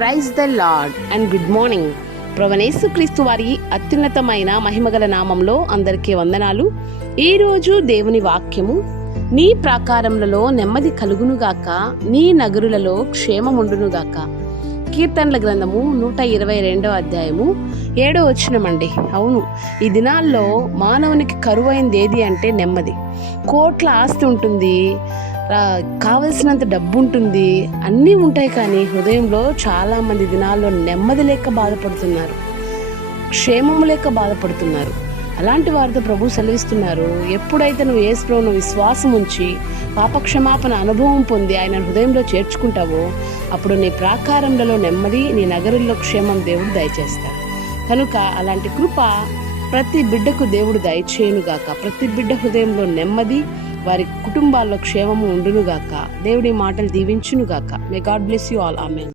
Praise the lord and good morning. ప్రభువైన యేసుక్రీస్తు వారి అత్యున్నతమైన మహిమగల నామంలో అందరికీ వందనాలు. ఈరోజు దేవుని వాక్యము, నీ ప్రాకారములలో నెమ్మది కలుగునుగాక, నీ నగరులలో క్షేమముండునుగాక. కీర్తనల గ్రంథము 122వ అధ్యాయము 7వ వచనమండి. అవును, ఈ దినాల్లో మానవునికి కరువైంది ఏది అంటే నెమ్మది. కోట్ల ఆస్తి ఉంటుంది, కావలసినంత డబ్బు ఉంటుంది, అన్నీ ఉంటాయి, కానీ హృదయంలో చాలామంది దినాల్లో నెమ్మది లేక బాధపడుతున్నారు, క్షేమము లేక బాధపడుతున్నారు. అలాంటి వారితో ప్రభు సెలవిస్తున్నారు, ఎప్పుడైతే నువ్వు యేసు ప్రభువును విశ్వాసం ఉంచి పాపక్షమాపణ అనుభవం పొంది ఆయన హృదయంలో చేర్చుకుంటావో అప్పుడు నీ ప్రాకారములలో నెమ్మది, నీ నగరుల్లో క్షేమం దేవుడు దయచేస్తాడు. కనుక అలాంటి కృప ప్రతి బిడ్డకు దేవుడు దయచేయునుగాక. ప్రతి బిడ్డ హృదయంలో నెమ్మది, వారి కుటుంబాల్లో క్షేమము ఉండునుగాక. దేవుడి మాటలు దీవించునుగాక. May God bless you all. Amen.